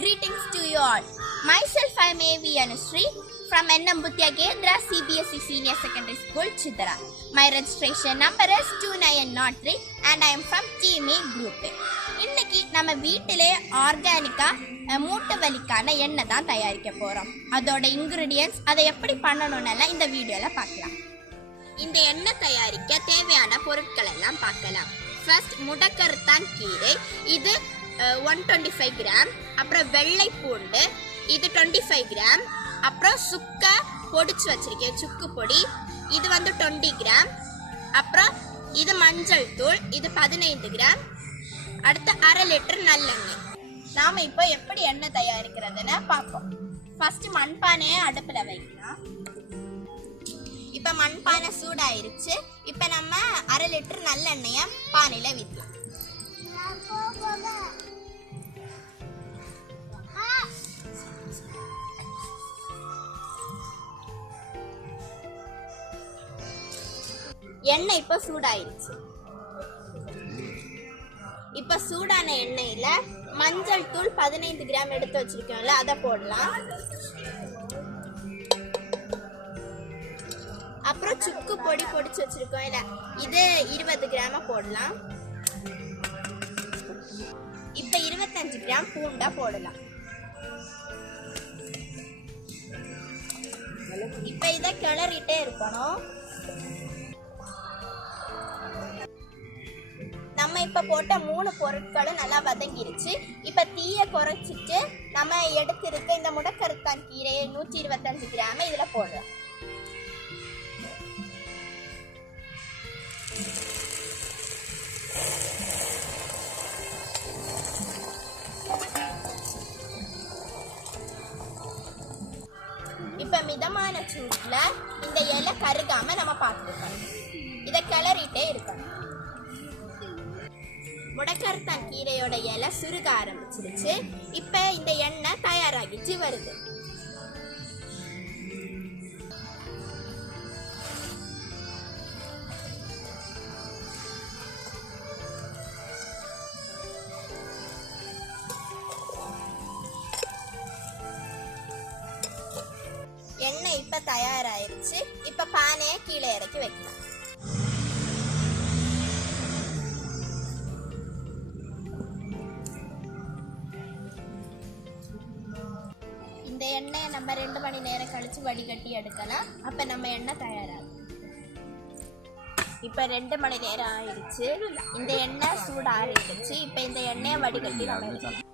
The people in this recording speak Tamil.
Greetings to you all. Myself, I am A.V. Anushree from Ennambuthiya Kendra CBSE Senior Secondary School, Chithara. My registration number is 2903 and I am from Team A Group A. இன்னைக்கு நம்ம வீட்டிலே ஆர்கானிக்கா மூட்டு வலிக்கான எண்ணெய் தான் தயாரிக்க போறோம். அதோட இன்கிரிடியன்ட்ஸ் அதை எப்படி பண்ணணும்னு இந்த வீடியோல பார்க்கலாம். இந்த எண்ணெய் தயாரிக்க தேவையான பொருட்கள் எல்லாம் பார்க்கலாம். ஃபர்ஸ்ட் முடக்கருத்தான் கீரை, இது 125 கிராம். அப்புறம் வெள்ளை பூண்டு, இது 25 கிராம். அப்புறம் சுக்க பொடிச்சு வச்சிருக்கேன், சுக்கு பொடி, இது 20 கிராம். அப்புறம் இது மஞ்சள் தூள், இது 15 கிராம். அடுத்து 1/2 லிட்டர் நல்லெண்ணெய். நாம இப்போ எப்படி எண்ணெய் தயாரிக்கிறதுன்னு பார்ப்போம். ஃபர்ஸ்ட் மண்பானையை அடுப்புல வைக்கலாம். இப்ப மண்பானை சூடாயிருச்சு. இப்ப நம்ம 1/2 லிட்டர் நல்லெண்ணெய பானையில விடலாம். எண்ணெய் இப்ப சூடாயிருச்சு. இப்ப சூடான எண்ணெயில மஞ்சள் தூள் 15 கிராம் எடுத்து வச்சிருக்கோம்ல, அதை போடலாம். அப்புறம் சுக்கு பொடி பொடிச்சு வச்சிருக்கோம் இல்ல, இது 20 கிராம போடலாம். இப்ப 25 கிராம் பூண்டா போடலாம். இப்ப இத கிளறிட்டே இருக்கணும். நம்ம இப்ப போட்ட 3 பொருட்களும் நல்லா வதங்கிருச்சு. இப்ப தீய குறைச்சிட்டு நம்ம எடுத்திருக்க இந்த முடக்கருத்தான் கீரையை 125 கிராம் இதுல போடலாம். இப்ப மிதமான சூட்ல இந்த இலை கருகாம நம்ம பார்த்துக்கணும். இத கிளறிட்டே இருக்கணும். முடக்கருத்தான் கீரையோட இலை சுருக ஆரம்பிச்சிருச்சு. இப்ப இந்த எண்ணெய் தயாராகிச்சு வருது. எண்ணெய் இப்ப தயாராயிருச்சு. இப்ப பானையை கீழே இறக்கி வைக்கலாம். இந்த எண்ணெயை நம்ம 2 மணி நேரம் கழிச்சு வடிகட்டி எடுக்கலாம். அப்ப நம்ம எண்ணெய் தயாராகும். இப்ப 2 மணி நேரம் ஆயிடுச்சு. இந்த எண்ணெய் சூடாறிடுச்சு. இப்ப இந்த எண்ணெயை வடிகட்டி நம்ம எடுக்கலாம்.